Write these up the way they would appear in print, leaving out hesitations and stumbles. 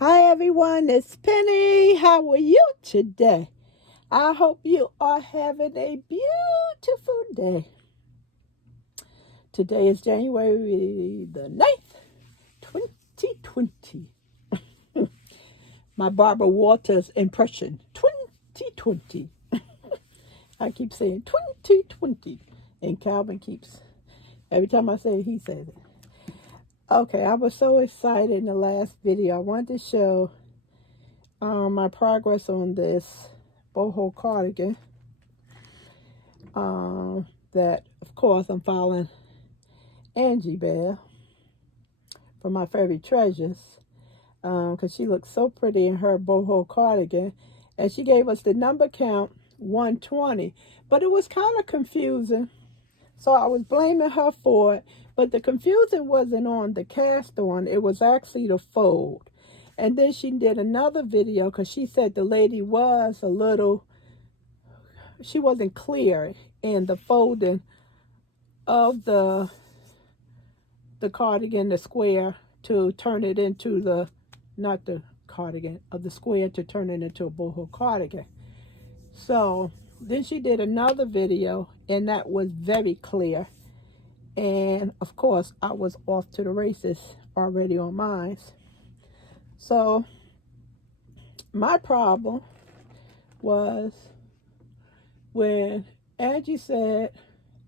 Hi everyone, it's Penny. How are you today? I hope you are having a beautiful day. Today is January the 9th, 2020. My Barbara Walters impression, 2020. I keep saying 2020. And Calvin keeps, every time I say it, he says it. Okay, I was so excited in the last video. I wanted to show my progress on this boho cardigan. That, of course, I'm following Angie Bell for my favorite treasures because she looks so pretty in her boho cardigan. And she gave us the number count 120, but it was kind of confusing. So I was blaming her for it, but the confusion wasn't on the cast on, it was actually the fold. And then she did another video because she said the lady was she wasn't clear in the folding of the cardigan, the square, to turn it into not the cardigan, of the square to turn it into a boho cardigan. So then she did another video, and that was very clear. And of course, I was off to the races already on mine. So my problem was when Angie said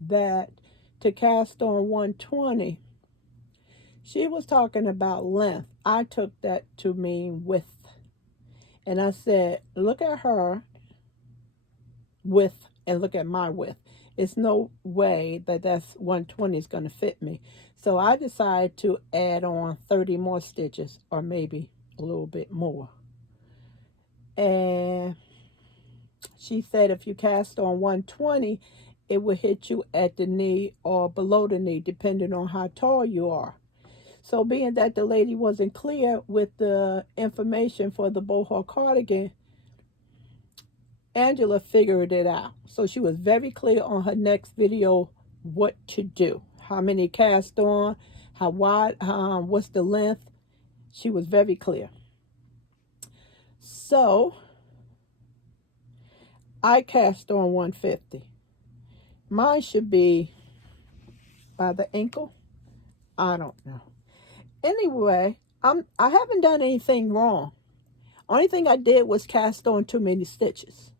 that to cast on 120, she was talking about length. I took that to mean width. And I said, look at her width and look at my width. It's no way that that's 120 is going to fit me. So I decided to add on 30 more stitches, or maybe a little bit more. And she said if you cast on 120, it will hit you at the knee or below the knee, depending on how tall you are. So being that the lady wasn't clear with the information for the boho cardigan, Angela figured it out. So she was very clear on her next video what to do. How many cast on, how wide, what's the length. She was very clear. So I cast on 150. Mine should be by the ankle. I don't know. Anyway, I haven't done anything wrong. Only thing I did was cast on too many stitches.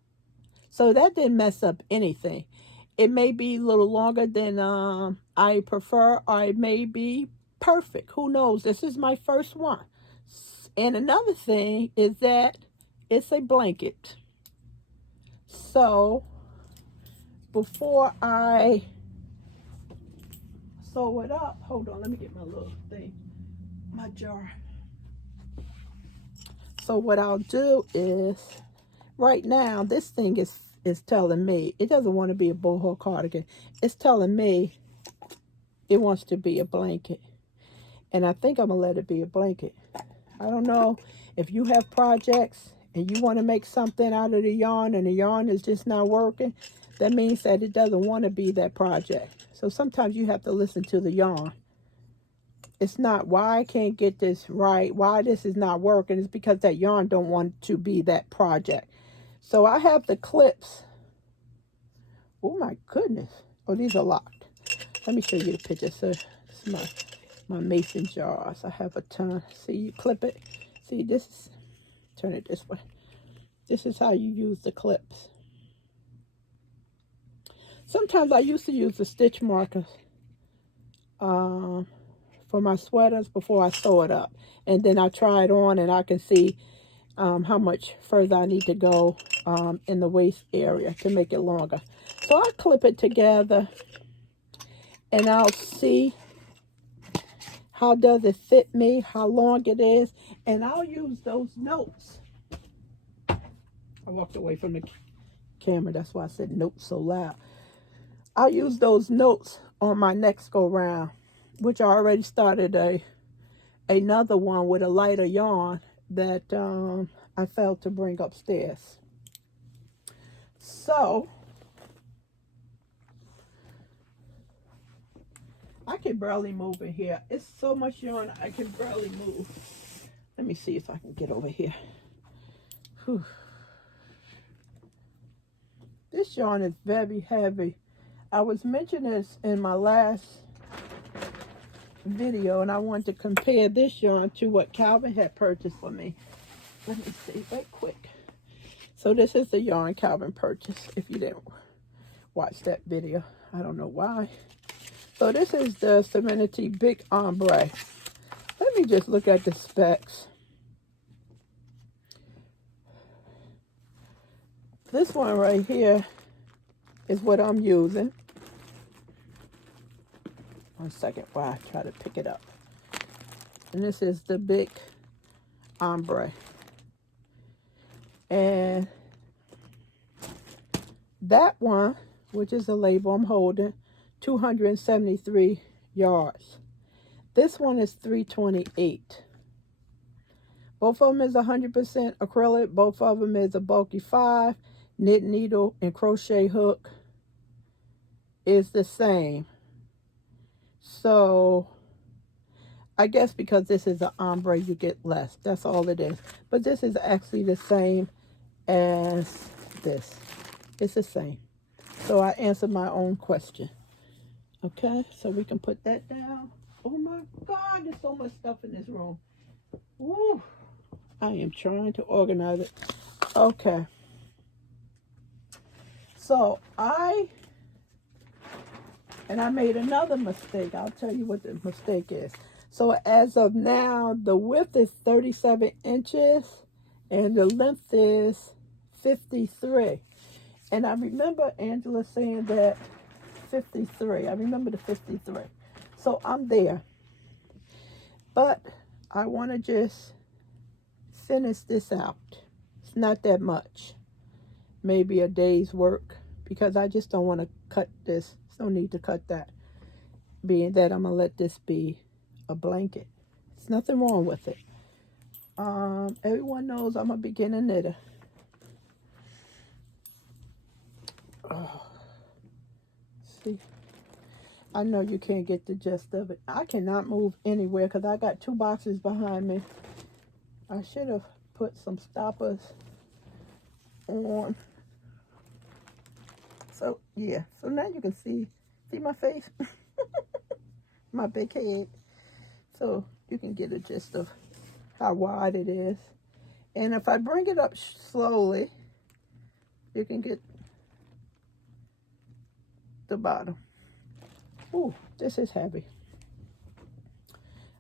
So that didn't mess up anything. It may be a little longer than I prefer, or it may be perfect. Who knows? This is my first one. And another thing is that it's a blanket. So before I sew it up, hold on, let me get my little thing, my jar. So what I'll do is, right now, this thing is telling me it doesn't want to be a boho cardigan. It's telling me it wants to be a blanket. And I think I'm going to let it be a blanket. I don't know if you have projects and you want to make something out of the yarn and the yarn is just not working. That means that it doesn't want to be that project. So sometimes you have to listen to the yarn. It's not why I can't get this right, why this is not working. It's because that yarn don't want to be that project. So I have the clips. Oh my goodness. Oh, these are locked. Let me show you the picture. So this is my mason jars. I have a ton. See, you clip it. See, this is, turn it this way. This is how you use the clips. Sometimes I used to use the stitch markers for my sweaters before I sew it up. And then I try it on and I can see how much further I need to go in the waist area to make it longer. So I clip it together and I'll see how does it fit me, how long it is, and I'll use those notes. I walked away from the camera, that's why I said notes so loud. I'll use those notes on my next go round, which I already started another one with a lighter yarn that I failed to bring upstairs. So I can barely move in here. It's so much yarn I can barely move. Let me see if I can get over here. Whew. This yarn is very heavy. I was mentioning this in my last video, and I wanted to compare this yarn to what Calvin had purchased for me. Let me see right quick. So this is the yarn Calvin purchased, if you didn't watch that video. I don't know why. So this is the Serenity Big Ombre. Let me just look at the specs. This one right here is what I'm using. 1 second while I try to pick it up. And this is the Big Ombre. And that one, which is the label I'm holding, 273 yards. This one is 328. Both of them is 100% acrylic. Both of them is a bulky 5. Knit needle and crochet hook is the same. So I guess because this is an ombre, you get less. That's all it is. But this is actually the same as this. It's the same. So I answered my own question. Okay, so we can put that down. Oh my God, there's so much stuff in this room. Woo. I am trying to organize it. Okay. So I made another mistake. I'll tell you what the mistake is. So as of now, the width is 37 inches and the length is 53. And I remember Angela saying that 53. I remember the 53. So I'm there. But I want to just finish this out. It's not that much. Maybe a day's work, because I just don't want to cut this. There's no need to cut that. Being that I'm going to let this be a blanket. There's nothing wrong with it. Everyone knows I'm a beginner knitter. Oh. See, I know you can't get the gist of it. I cannot move anywhere because I got 2 boxes behind me. I should have put some stoppers on. So yeah, so now you can see my face, my big head. So you can get a gist of how wide it is. And if I bring it up slowly, you can get the bottom. Ooh, this is heavy.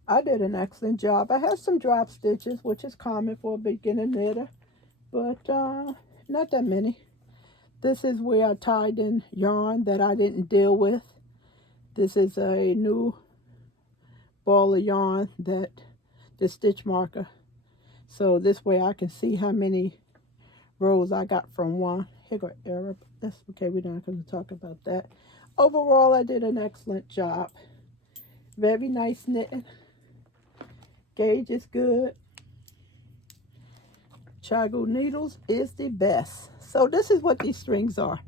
I did an excellent job. I had some drop stitches, which is common for a beginner knitter, but not that many. This is where I tied in yarn that I didn't deal with. This is a new ball of yarn that the stitch marker. So this way I can see how many rows I got from one. Here go error. That's okay. We're not going to talk about that. Overall, I did an excellent job. Very nice knitting. Gauge is good. Chago needles is the best. So this is what these strings are.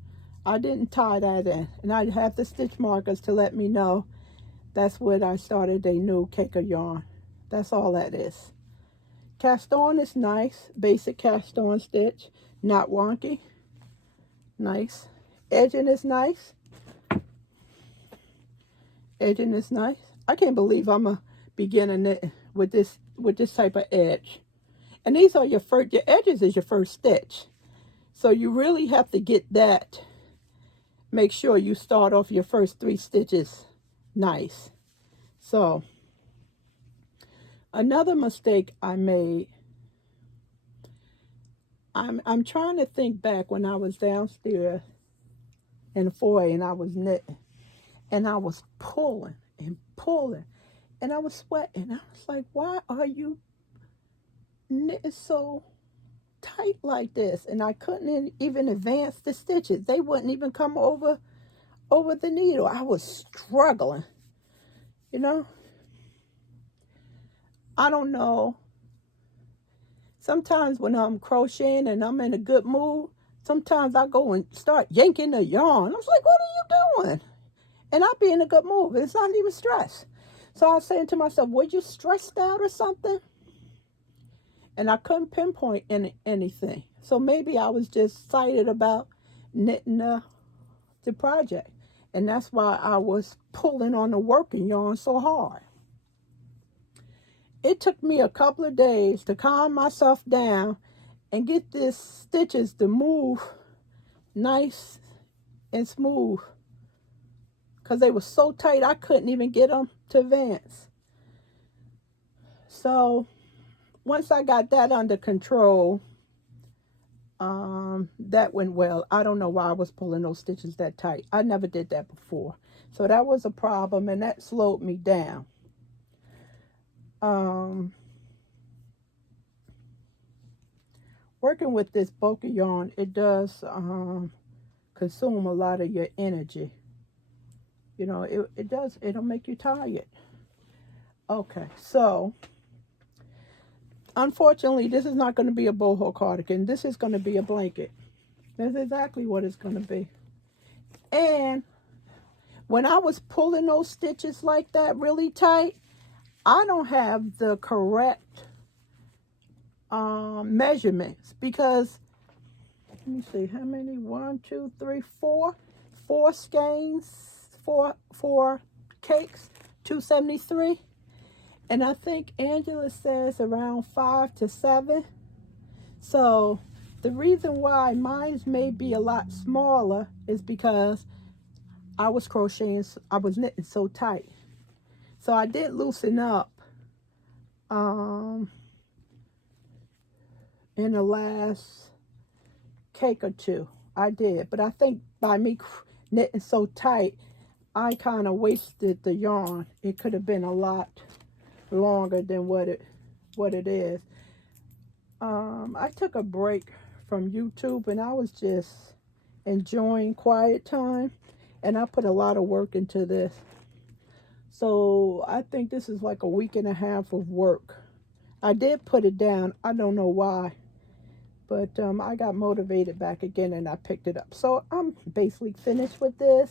I didn't tie that in. And I have the stitch markers to let me know that's when I started a new cake of yarn. That's all that is. Cast on is nice. Basic cast on stitch. Not wonky. Nice. Edging is nice. Edging is nice. I can't believe I'm a beginner knit with this type of edge. And these are your edges is your first stitch. So you really have to get that. Make sure you start off your first 3 stitches nice. So another mistake I made, I'm trying to think back when I was downstairs in the foyer and I was knitting. And I was pulling and pulling. And I was sweating. I was like, why are you knitting so tight like this? And I couldn't even advance the stitches. They wouldn't even come over the needle. I was struggling. You know? I don't know. Sometimes when I'm crocheting and I'm in a good mood, sometimes I go and start yanking the yarn. I was like, what are you doing? And I'll be in a good mood. It's not even stress. So I was saying to myself, were you stressed out or something? and I couldn't pinpoint anything. So maybe I was just excited about knitting the project, and that's why I was pulling on the working yarn so hard. It took me a couple of days to calm myself down and get these stitches to move nice and smooth, because they were so tight I couldn't even get them to advance. So once I got that under control, that went well. I don't know why I was pulling those stitches that tight. I never did that before. So that was a problem, and that slowed me down. Working with this bulky yarn, it does consume a lot of your energy. You know, it'll make you tired. Okay, so unfortunately, this is not going to be a boho cardigan. This is going to be a blanket. That's exactly what it's going to be. And when I was pulling those stitches like that really tight, I don't have the correct measurements, because let me see how many. 1, 2, 3, 4 skeins, four cakes, 273. And I think Angela says around 5 to 7. So the reason why mine may be a lot smaller is because I was knitting so tight. So I did loosen up in the last cake or two. I did. But I think by me knitting so tight, I kind of wasted the yarn. It could have been a lot longer than what it is. I took a break from YouTube, and I was just enjoying quiet time, and I put a lot of work into this. So I think this is like a week and a half of work. I did put it down. I don't know why, but I got motivated back again, and I picked it up. So I'm basically finished with this.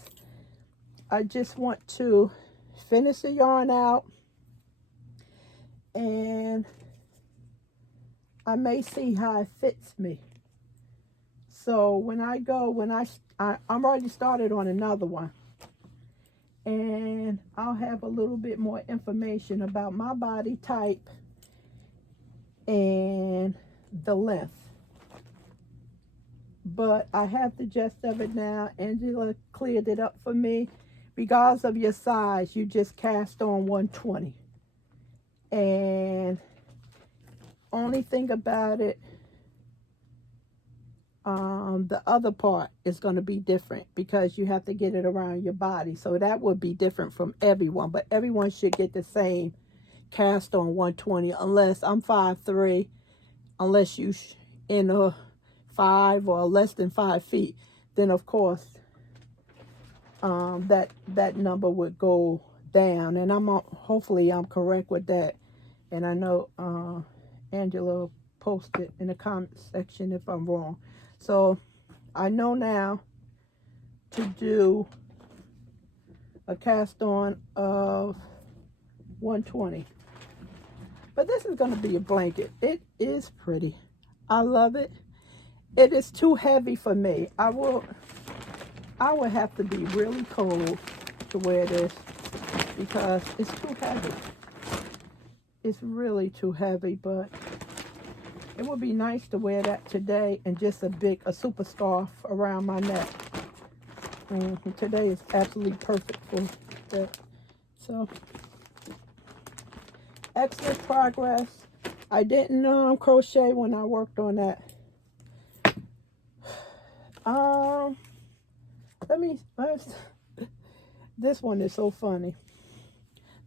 I just want to finish the yarn out, and I may see how it fits me. So when I'm already started on another one, and I'll have a little bit more information about my body type and the length. But I have the gist of it now. Angela cleared it up for me. Regardless of your size, you just cast on 120. And only thing about it, the other part is going to be different, because you have to get it around your body. So that would be different from everyone, but everyone should get the same cast on 120, unless I'm 5'3", unless you in a 5 or less than 5 feet, then of course that number would go down, and hopefully I'm correct with that. And I know Angela posted in the comment section if I'm wrong. So I know now to do a cast on of 120. But this is going to be a blanket. It is pretty. I love it. It is too heavy for me. I would have to be really cold to wear this, because it's too heavy. It's really too heavy, but it would be nice to wear that today, and just a super scarf around my neck. Today is absolutely perfect for that. So, excellent progress. I didn't crochet when I worked on that. This one is so funny.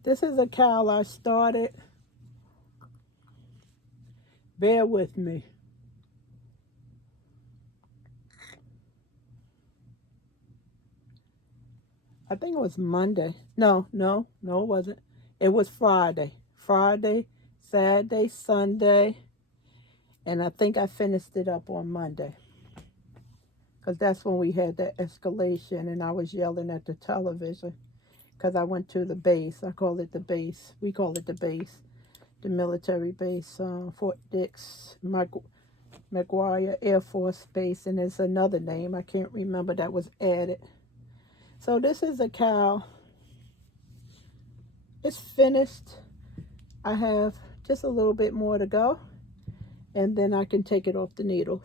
This is a cowl I started. Bear with me. I think it was Monday. No, it wasn't. It was Friday. Friday, Saturday, Sunday. And I think I finished it up on Monday, because that's when we had that escalation, and I was yelling at the television because I went to the base. I call it the base. We call it the base, the military base, Fort Dix, McGuire Air Force Base, and there's another name I can't remember that was added. So this is a cow. It's finished. I have just a little bit more to go, and then I can take it off the needle.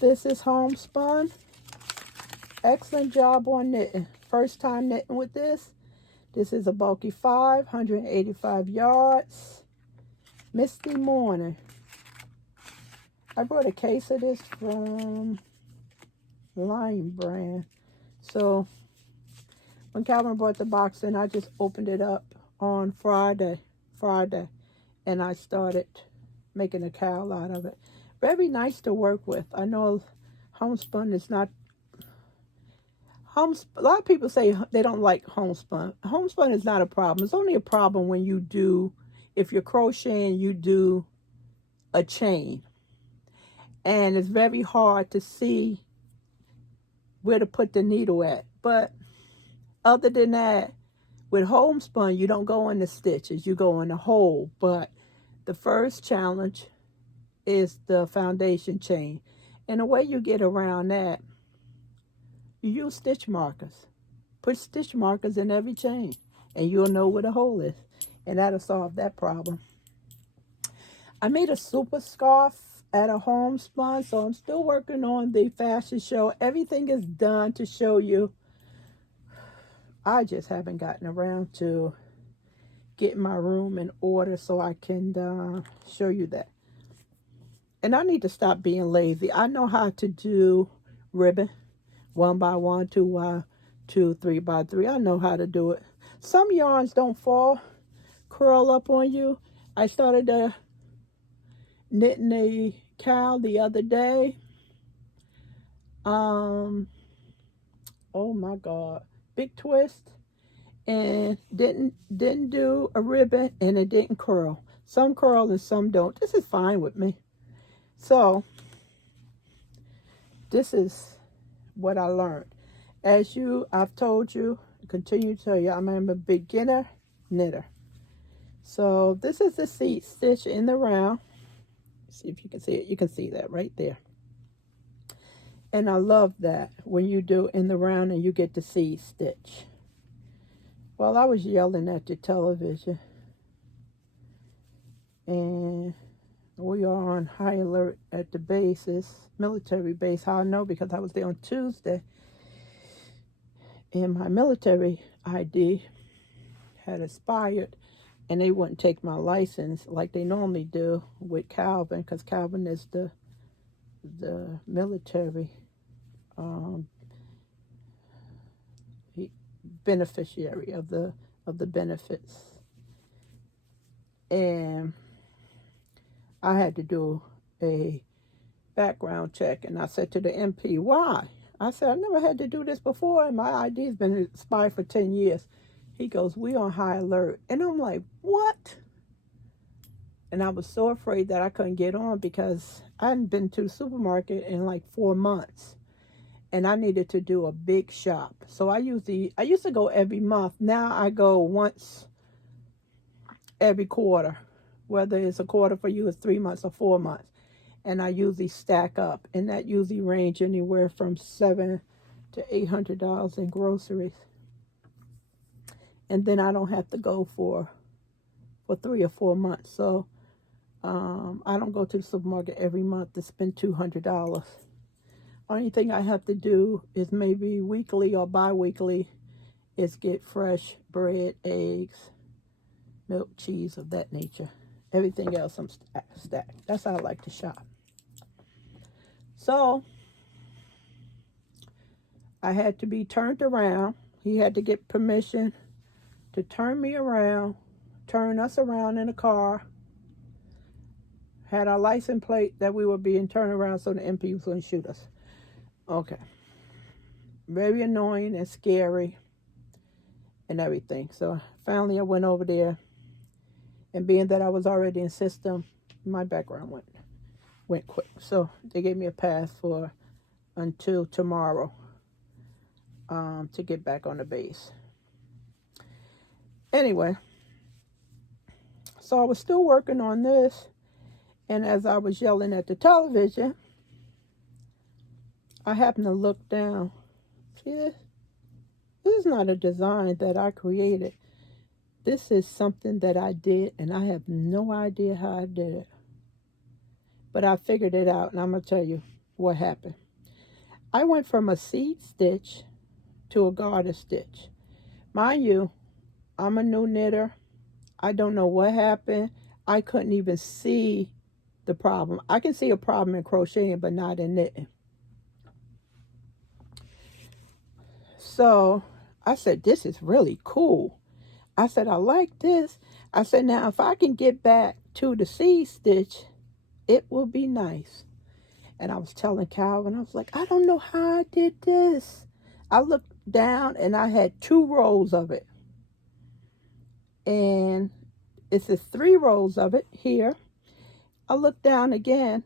This is homespun. Excellent job on knitting. First time knitting with this. This is a bulky 185 yards. Misty Morning. I brought a case of this from Lion Brand. So when Calvin brought the box in, I just opened it up on Friday, and I started making a cowl out of it. Very nice to work with. I know homespun is not, a lot of people say they don't like homespun. Homespun is not a problem. It's only a problem when you do, if you're crocheting, you do a chain. And it's very hard to see where to put the needle at. But other than that, with homespun, you don't go in the stitches, you go in the hole. But the first challenge is the foundation chain. And the way you get around that, you use stitch markers. Put stitch markers in every chain, and you'll know where the hole is. And that'll solve that problem. I made a super scarf at a homespun, so I'm still working on the fashion show. Everything is done to show you. I just haven't gotten around to getting my room in order so I can show you that. And I need to stop being lazy. I know how to do ribbon, 1 by 1, 2 by 2, 3 by 3. I know how to do it. Some yarns don't curl up on you. I started knitting a cowl the other day. Oh my God, big twist, and didn't do a ribbon, and it didn't curl. Some curl and some don't. This is fine with me. So this is what I learned. I've told you, continue to tell you, I'm a beginner knitter. So this is the seat stitch in the round. See if you can see it. You can see that right there. And I love that when you do in the round and you get the seed stitch. Well, I was yelling at the television, and we are on high alert at the bases, military base. How I know? Because I was there on Tuesday, and my military ID had expired, and they wouldn't take my license like they normally do with Calvin, because Calvin is the military beneficiary of the benefits. And I had to do a background check, and I said to the MP, why? I said, I never had to do this before, and my ID has been expired for 10 years. He goes, we on high alert. And I'm like, what? And I was so afraid that I couldn't get on because I hadn't been to the supermarket in like 4 months. And I needed to do a big shop. So I used to go every month. Now I go once every quarter. Whether it's a quarter for you, it's 3 months or 4 months. And I usually stack up. And that usually range anywhere from $700 to $800 in groceries. And then I don't have to go for 3 or 4 months. So I don't go to the supermarket every month to spend $200. Only thing I have to do is maybe weekly or bi-weekly is get fresh bread, eggs, milk, cheese, of that nature. Everything else I'm stacked. That's how I like to shop. So I had to be turned around. He had to get permission to turn me around, turn us around in a car. Had our license plate that we were being turned around so the MP was going to shoot us. Okay. Very annoying and scary and everything. So finally I went over there, and being that I was already in system, my background went quick. So they gave me a pass for until tomorrow to get back on the base. Anyway, So I was still working on this, and as I was yelling at the television, I happened to look down. See this? This is not a design that I created. This is something that I did, and I have no idea how I did it. But I figured it out, and I'm going to tell you what happened. I went from a seed stitch to a garter stitch. Mind you, I'm a new knitter. I don't know what happened. I couldn't even see the problem. I can see a problem in crocheting, but not in knitting. So I said, this is really cool. I said, I like this. I said, now if I can get back to the seed stitch, it will be nice. And I was telling Calvin, I was like, I don't know how I did this. I looked down and I had 2 rows of it. And it's the 3 rows of it here. I looked down again.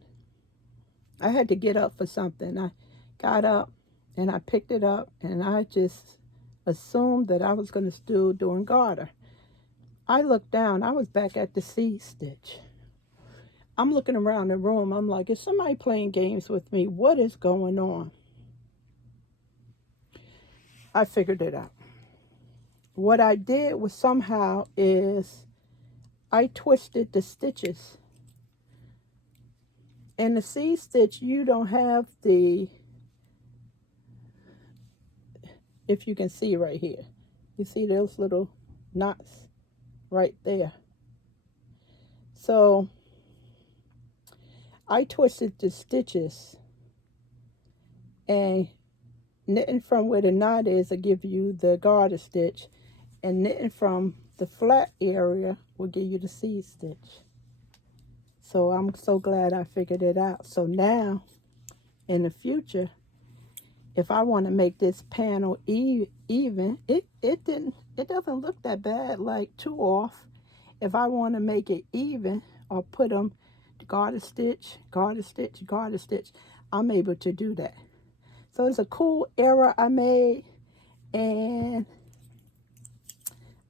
I had to get up for something. I got up and I picked it up, and I just assumed that I was going to still doing garter. I looked down. I was back at the seed stitch. I'm looking around the room. I'm like, is somebody playing games with me? What is going on? I figured it out. What I did was somehow is I twisted the stitches. In the seed stitch, you don't have the, if you can see right here, you see those little knots right there. So I twisted the stitches, and knitting from where the knot is will give you the garter stitch, and knitting from the flat area will give you the seed stitch. So I'm so glad I figured it out. So now, in the future, if I want to make this panel even, it doesn't look that bad, like 2 off. If I want to make it even, or put them garter stitch, garter stitch, garter stitch, I'm able to do that. So it's a cool error I made, and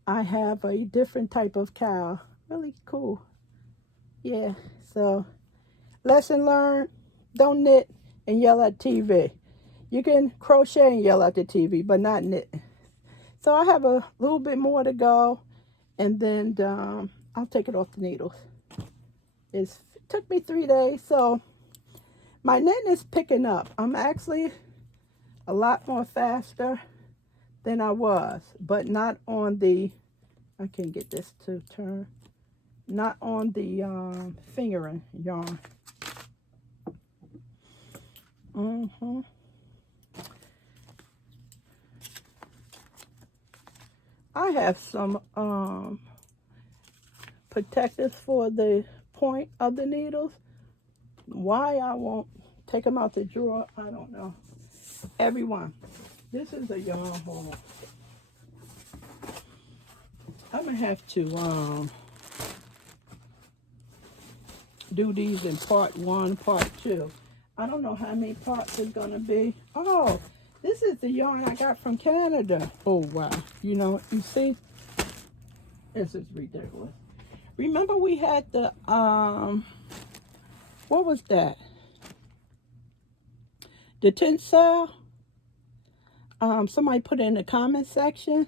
I have a different type of cowl. Really cool. Yeah, so lesson learned, don't knit and yell at TV. You can crochet and yell at the TV, but not knit. So I have a little bit more to go, and then I'll take it off the needles. It took me 3 days, so my knitting is picking up. I'm actually a lot more faster than I was, but not on the, I can't get this to turn, not on the fingering yarn. I have some protectors for the point of the needles. Why I won't take them out the drawer, I don't know. Everyone, this is a yarn haul. I'm gonna have to do these in part 1, part 2. I don't know how many parts it's gonna be. Oh, this is the yarn I got from Canada. Oh wow, you know, you see, this is ridiculous. Remember we had the what was that? The tinsel. Somebody put it in the comment section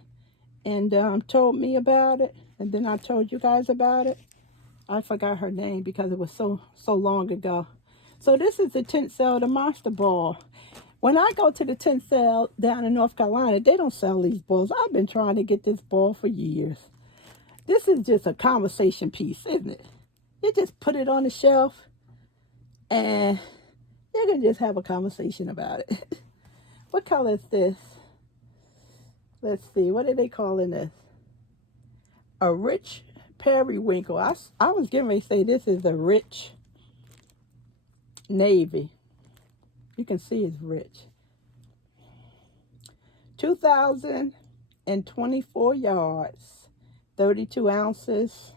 and told me about it, and then I told you guys about it. I forgot her name because it was so long ago. So this is the tinsel, the monster ball. When I go to the tinsel down in North Carolina, they don't sell these balls. I've been trying to get this ball for years. This is just a conversation piece, isn't it? You just put it on the shelf and you can just have a conversation about it. What color is this? Let's see, what are they calling this? A rich periwinkle. I was getting ready to say this is a rich navy. You can see it's rich. 2,024 yards, 32 ounces,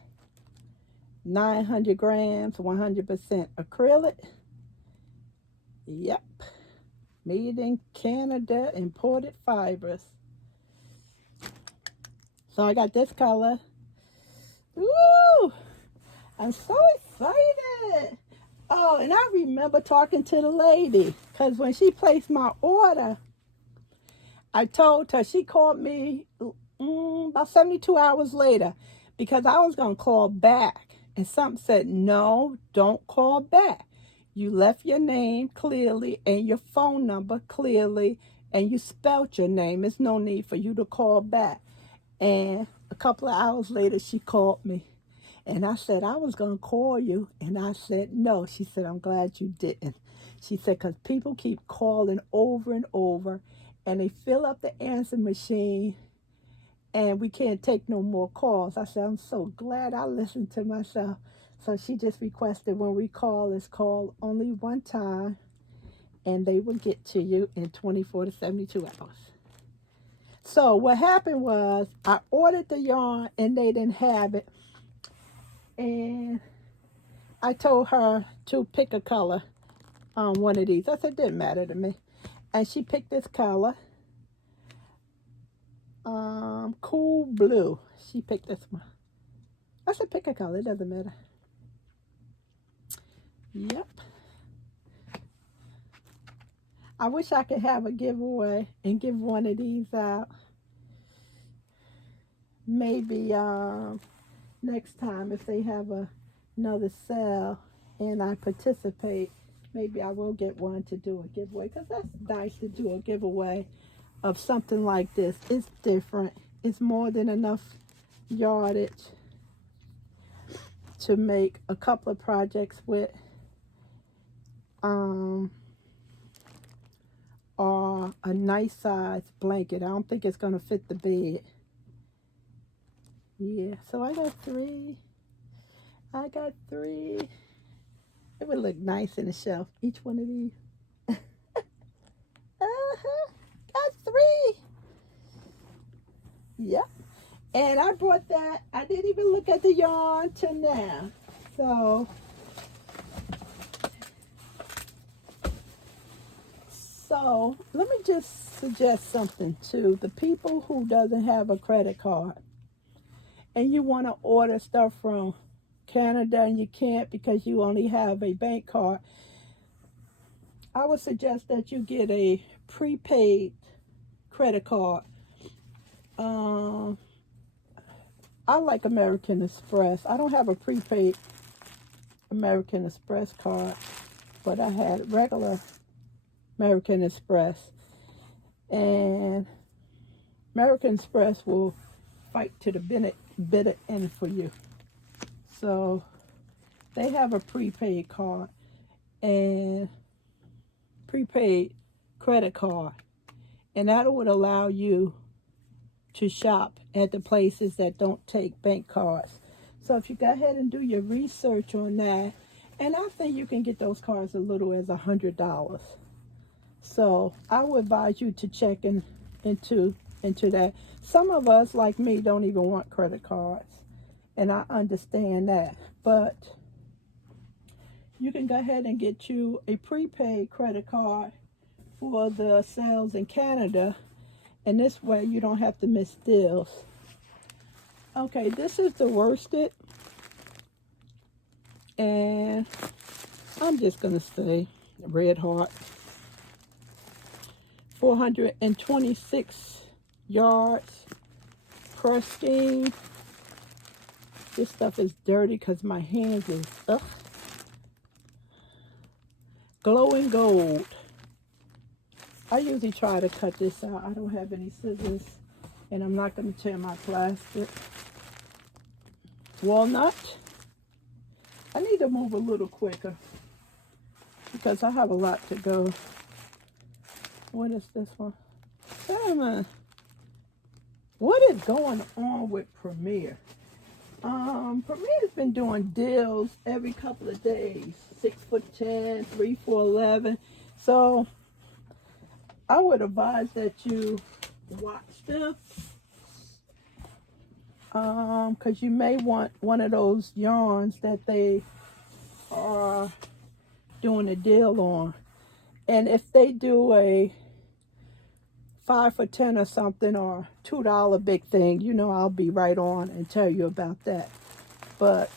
900 grams, 100% acrylic. Yep. Made in Canada, imported fibers. So I got this color. Woo! I'm so excited. Oh, and I remember talking to the lady because when she placed my order, I told her, she called me about 72 hours later because I was going to call back. And something said, no, don't call back. You left your name clearly and your phone number clearly, and you spelled your name. There's no need for you to call back. And a couple of hours later, she called me. And I said, I was going to call you. And I said, no. She said, I'm glad you didn't. She said, because people keep calling over and over, and they fill up the answer machine, and we can't take no more calls. I said, I'm so glad I listened to myself. So she just requested when we call, it's called only one time, and they will get to you in 24 to 72 hours. So what happened was I ordered the yarn, and they didn't have it. And I told her to pick a color on one of these. I said, it didn't matter to me. And she picked this color. Cool blue. She picked this one. I said, pick a color. It doesn't matter. Yep. I wish I could have a giveaway and give one of these out. Maybe next time if they have another sale and I participate, maybe I will get one to do a giveaway, because that's nice to do a giveaway of something like this. It's different. It's more than enough yardage to make a couple of projects with, or a nice size blanket. I don't think it's going to fit the bed. Yeah, so I got three. It would look nice in the shelf, each one of these. Got three. Yep. And I brought that. I didn't even look at the yarn till now. So let me just suggest something to the people who doesn't have a credit card and you want to order stuff from Canada and you can't because you only have a bank card. I would suggest that you get a prepaid credit card. I like American Express. I don't have a prepaid American Express card, but I had regular American Express. And American Express will fight to the bitter end for you. So they have a prepaid card and prepaid credit card, and that would allow you to shop at the places that don't take bank cards. So if you go ahead and do your research on that, and I think you can get those cards as little as $100. So I would advise you to check into that. Some of us, like me, don't even want credit cards, and I understand that. But you can go ahead and get you a prepaid credit card for the sales in Canada, and this way you don't have to miss deals. Okay, this is the worsted, and I'm just gonna say Red Heart. 426 yards per skein. This stuff is dirty because my hands is glowing gold. I usually try to cut this out. I don't have any scissors, and I'm not going to tear my plastic. Walnut. I need to move a little quicker because I have a lot to go. What is this one? What is going on with Premier? Premier's been doing deals every couple of days. 6 for 10, 3 for 11. So I would advise that you watch them, because you may want one of those yarns that they are doing a deal on. And if they do a 5 for 10 or something, or $2 big thing, you know, I'll be right on and tell you about that. But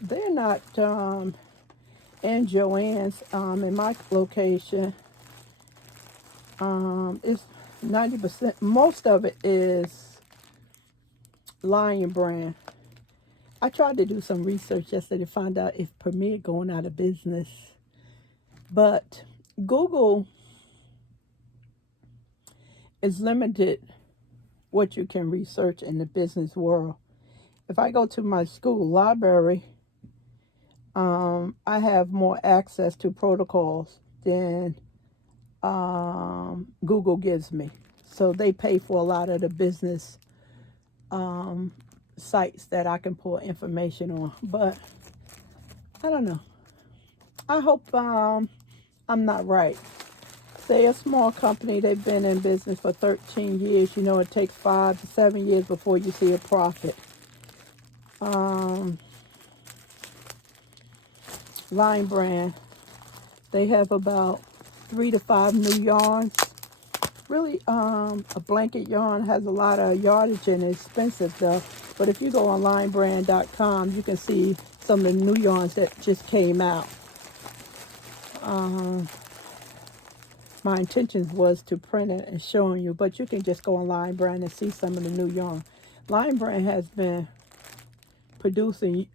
they're not in Joann's. In my location, it's 90%. Most of it is Lion brand. I tried to do some research yesterday to find out if Premier going out of business, but Google is limited what you can research in the business world. If I go to my school library, I have more access to protocols than Google gives me. So they pay for a lot of the business sites that I can pull information on. But I don't know. I hope I'm not right. Say a small company, they've been in business for 13 years. You know, it takes 5 to 7 years before you see a profit. Line brand, they have about 3 to 5 new yarns. Really, a blanket yarn has a lot of yardage and it's expensive though. But if you go on linebrand.com, you can see some of the new yarns that just came out. My intention was to print it and show you, but you can just go on Lion Brand and see some of the new yarn. Lion Brand has been producing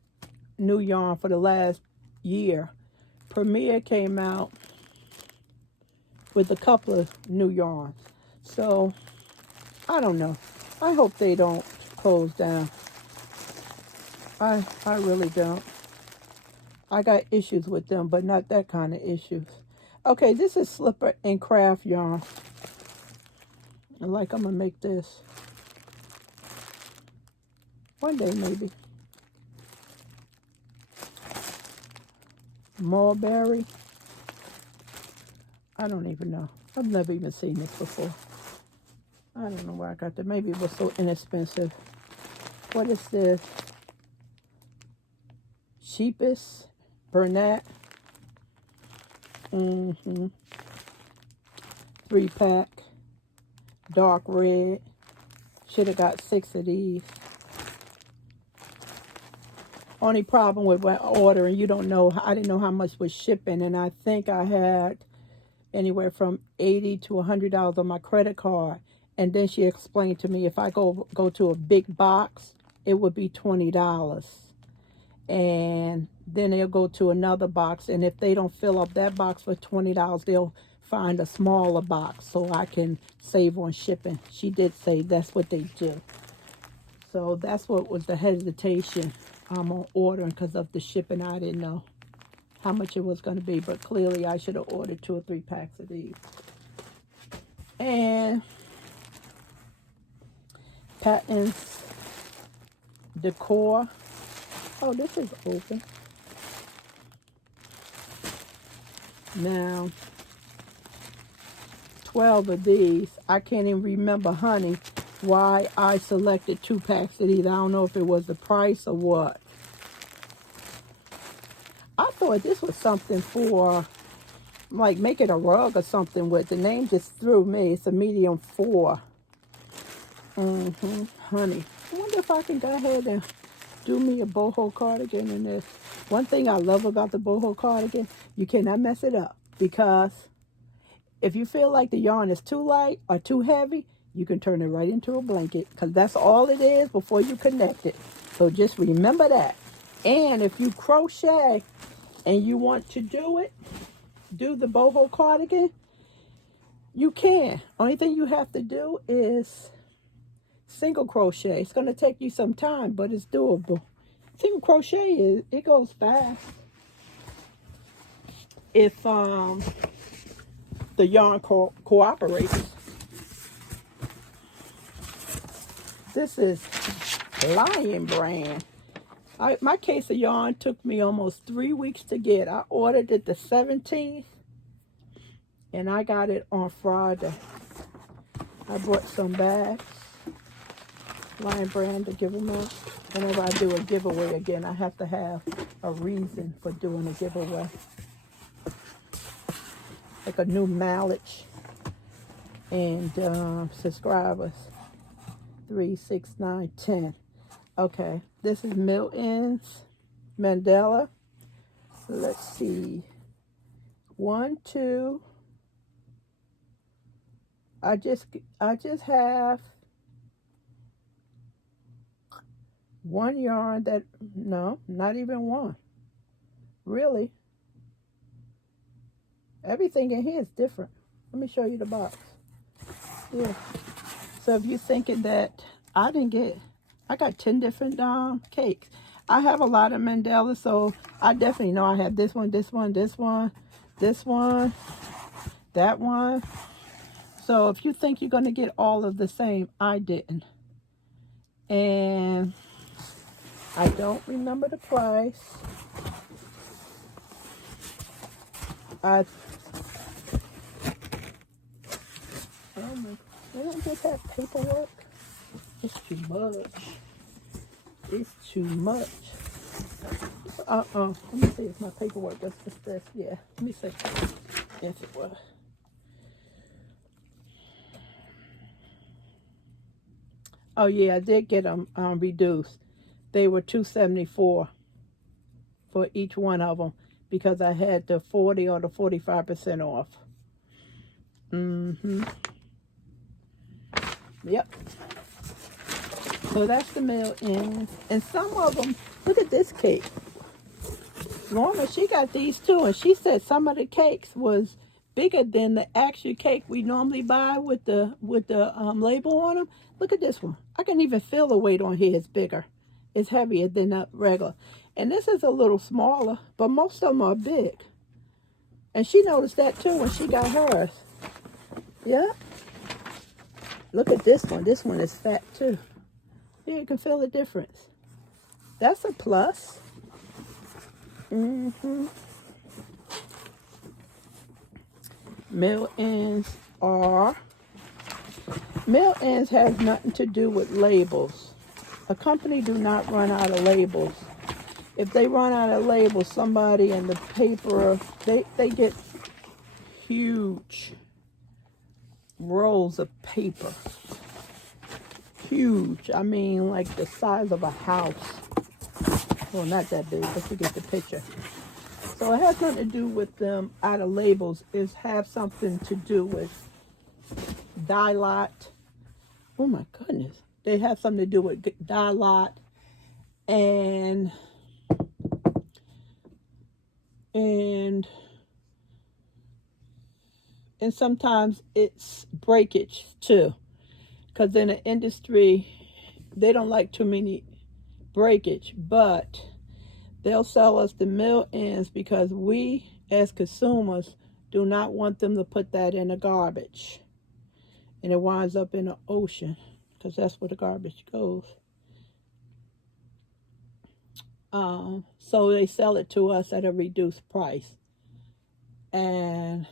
new yarn for the last year. Premier came out with a couple of new yarns. So, I don't know. I hope they don't close down. I really don't. I got issues with them, but not that kind of issues. Okay, this is slipper and craft yarn. I'm gonna make this. One day, maybe. Mulberry. I don't even know. I've never even seen this before. I don't know where I got that. Maybe it was so inexpensive. What is this? Sheepus. Burnett. 3-pack. Dark red. Should have got 6 of these. Only problem with ordering, you don't know. I didn't know how much was shipping, and I think I had anywhere from $80 to $100 on my credit card. And then she explained to me if I go to a big box, it would be $20. And then they'll go to another box, and if they don't fill up that box for $20, they'll find a smaller box so I can save on shipping. She did say that's what they do. So that's what was the hesitation on ordering, because of the shipping. I didn't know how much it was going to be, but clearly I should have ordered 2 or 3 packs of these. And Patton's Decor. Oh, this is open. Now, 12 of these. I can't even remember, honey, why I selected 2 packs of these. I don't know if it was the price or what. I thought this was something for, like, making a rug or something with. The name just threw me. It's a medium 4. Honey. I wonder if I can go ahead and do me a boho cardigan in this. One thing I love about the boho cardigan, you cannot mess it up, because if you feel like the yarn is too light or too heavy, you can turn it right into a blanket, because that's all it is before you connect it. So just remember that. And if you crochet and you want to do the boho cardigan, you can. Only thing you have to do is single crochet. It's going to take you some time, but it's doable. Single crochet, it goes fast if the yarn cooperates. This is Lion brand. My case of yarn took me almost 3 weeks to get. I ordered it the 17th, and I got it on Friday. I bought some bags. Lion brand to give them out. Whenever I do a giveaway again, I have to have a reason for doing a giveaway. Like a new mileage and subscribers. 3, 6, 9, 10. Okay, this is Milton's Mandela. Let's see. 1, 2. I just have one yarn that, no, not even one. Really. Everything in here is different. Let me show you the box. Yeah. So if you're thinking that I got 10 different cakes. I have a lot of Mandela, so I definitely know I have this one, this one, this one, this one, that one. So if you think you're going to get all of the same, I didn't. And I don't remember the price. They don't just have paperwork. It's too much. It's too much. Let me see if my paperwork was just this. Yeah, let me see if it was. Oh yeah, I did get them reduced. They were $2.74 for each one of them because I had the 40 or the 45% off. Yep. So that's the mail-in. And some of them, look at this cake. Lorna, she got these too, and she said some of the cakes was bigger than the actual cake we normally buy with the label on them. Look at this one. I can even feel the weight on here. It's bigger. It's heavier than the regular. And this is a little smaller, but most of them are big. And she noticed that too when she got hers. Yeah. Look at this one. This one is fat too. Yeah, you can feel the difference. That's a plus. Mail-ins has nothing to do with labels. A company do not run out of labels. If they run out of labels, somebody in the paper, they get huge rolls of paper. Huge. I mean, like the size of a house. Well, not that big, but you get the picture. So it has nothing to do with them out of labels. It has something to do with dye lot. Oh my goodness. They have something to do with dye lot and sometimes it's breakage too. Because in the industry, they don't like too many breakage, but they'll sell us the mail-ins because we, as consumers, do not want them to put that in the garbage. And it winds up in the ocean because that's where the garbage goes. So they sell it to us at a reduced price. And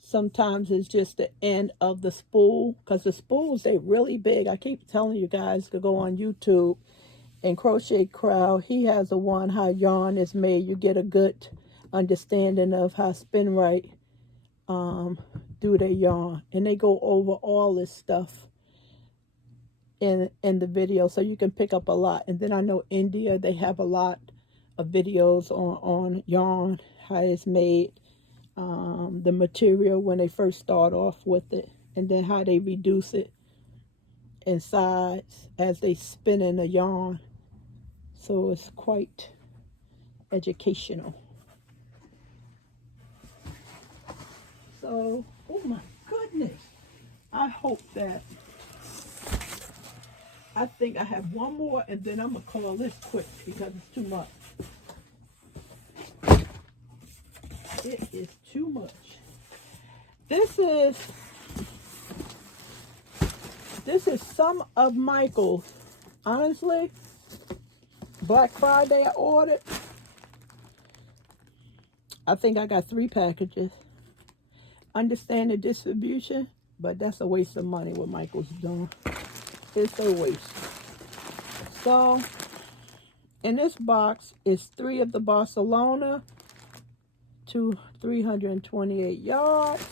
sometimes it's just the end of the spool because the spools, they're really big. I keep telling you guys to go on YouTube. And Crochet Crowd, he has a one how yarn is made. You get a good understanding of how Spin Right do their yarn. And they go over all this stuff in the video, so you can pick up a lot. And then I know India, they have a lot of videos on yarn, how it's made, the material when they first start off with it, and then how they reduce it in size as they spin in the yarn. So it's quite educational. So, oh my goodness. I hope that, I think I have one more and then I'm going to call this quick because it's too much. It is too much. This is some of Michael's. Honestly, Black Friday I ordered. I think I got 3 packages. Understand the distribution, but that's a waste of money what Michael's doing. It's a waste. So, in this box is 3 of the Barcelona to 328 yards.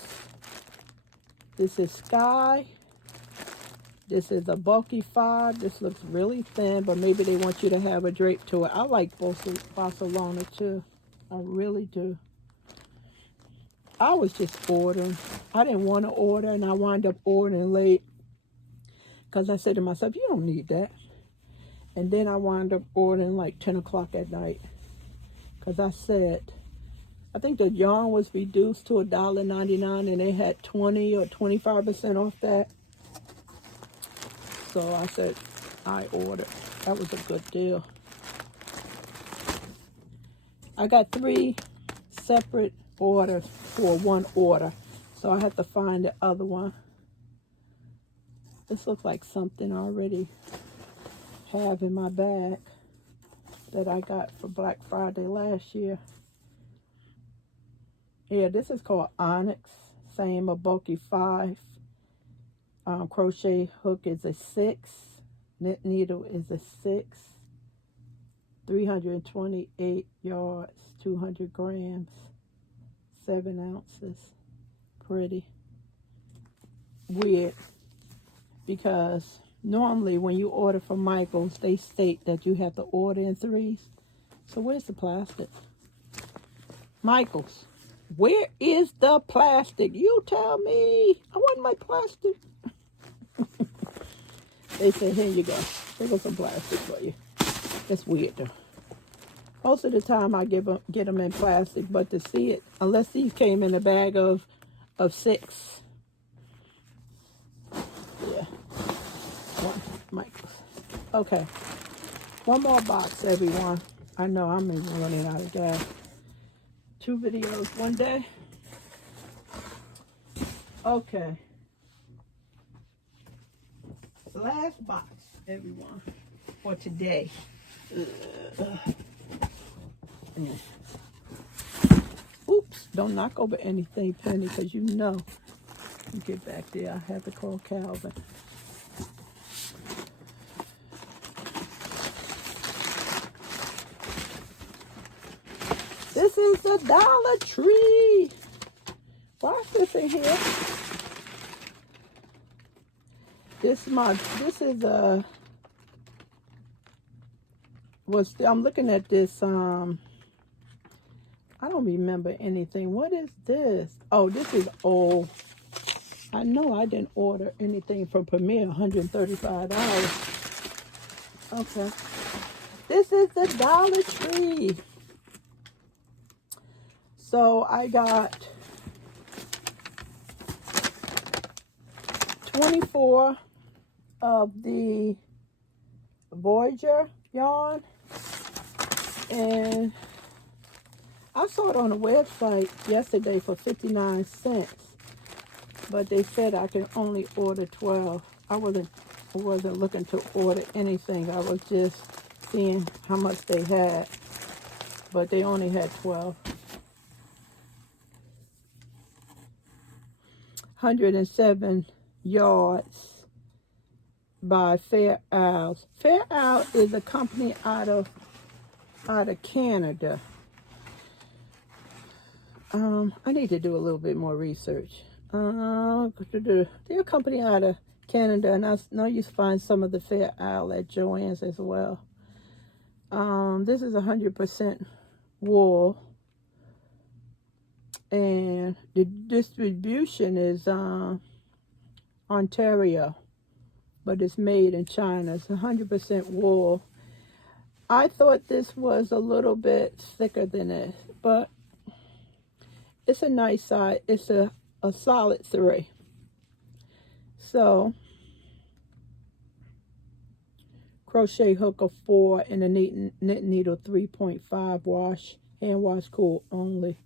This is Sky. This is a bulky 5. This looks really thin, but maybe they want you to have a drape to it. I like Barcelona too. I really do. I was just ordering. I didn't want to order, and I wound up ordering late because I said to myself, you don't need that. And then I wound up ordering like 10 o'clock at night because I said, I think the yarn was reduced to $1.99 and they had 20 or 25% off that. So I said, I ordered. That was a good deal. I got 3 separate orders for one order. So I had to find the other one. This looks like something I already have in my bag that I got for Black Friday last year. Yeah, this is called Onyx. Same, a bulky 5. Crochet hook is a 6. Knit needle is a 6. 328 yards, 200 grams, 7 ounces. Pretty. Weird. Because normally when you order from Michael's, they state that you have to order in 3s. So where's the plastic? Michael's, where is the plastic? You tell me. I want my plastic. They said, here you go. Here goes some plastic for you. That's weird though. Most of the time I get them in plastic, but to see it, unless these came in a bag of 6. Yeah. Michael's. Okay. One more box, everyone. I know I'm even running out of gas. 2 videos one day. Okay. Last box, everyone, for today. Yeah. Oops, don't knock over anything, Penny, because you know. You get back there, I have to call Calvin. This is the Dollar Tree. Watch this in here. I'm looking at this, I don't remember anything. What is this? Oh, this is old. I know I didn't order anything from Premier, $135. Okay. This is the Dollar Tree. So I got 24 of the Voyager yarn, and I saw it on the website yesterday for 59 cents, but they said I can only order 12. I wasn't looking to order anything. I was just seeing how much they had, but they only had 12. 107 yards by Fair Isles. Fair Isles is a company out of Canada. I need to do a little bit more research. They're a company out of Canada, and I know you find some of the Fair Isle at Joann's as well. This is 100% wool, and the distribution is Ontario, but it's made in China. It's 100% wool. I thought this was a little bit thicker than this, but it's a nice size. It's a solid 3. So, crochet hook of 4 and a knit needle 3.5 wash, hand wash cool only.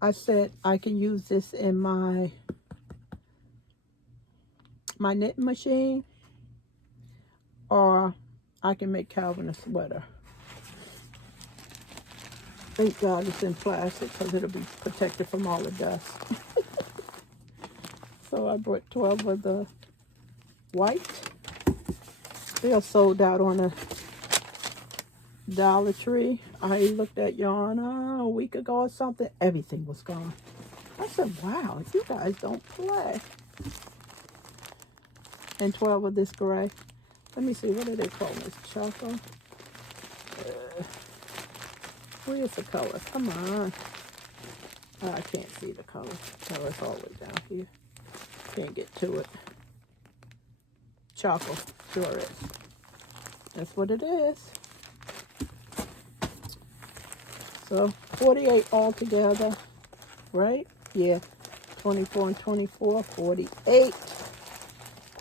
I said I can use this in my knitting machine, or I can make Calvin a sweater. Thank God it's in plastic because it'll be protected from all the dust. So I brought 12 of the white. They are sold out on a Dollar Tree. I looked at yarn a week ago or something. Everything was gone. I said, wow, you guys don't play. and 12 of this gray. Let me see, what do they call this? Choco? Where's the color? Come on. Oh, I can't see the color. No, it's all the way down here. Can't get to it. Choco. Sure is. That's what it is. So 48 altogether, right? Yeah. 24 and 24, 48.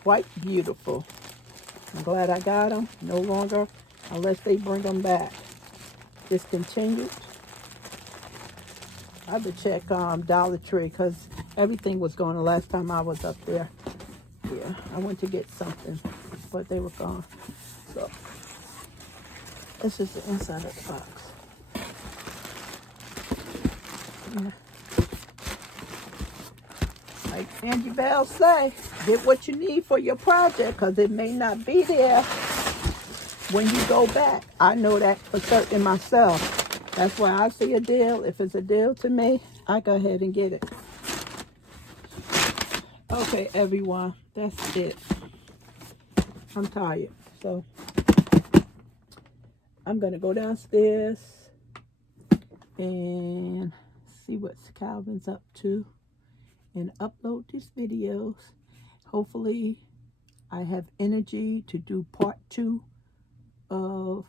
Quite beautiful. I'm glad I got them. No longer, unless they bring them back. Discontinued. I had to check Dollar Tree because everything was gone the last time I was up there. Yeah, I went to get something, but they were gone. So, this is the inside of the box. Yeah. Like Angie Bell say, get what you need for your project because it may not be there when you go back. I know that for certain myself. That's why I see a deal. If it's a deal to me, I go ahead and get it. Okay, everyone, that's it. I'm tired, so I'm gonna go downstairs and see what Calvin's up to and upload these videos. Hopefully I have energy to do part 2 of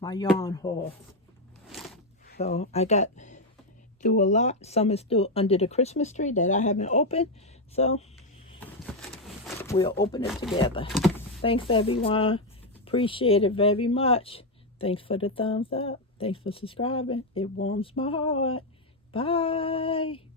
my yarn haul. So I got through a lot. Some is still under the Christmas tree that I haven't opened. So we'll open it together. Thanks everyone. Appreciate it very much. Thanks for the thumbs up. Thanks for subscribing. It warms my heart. Bye.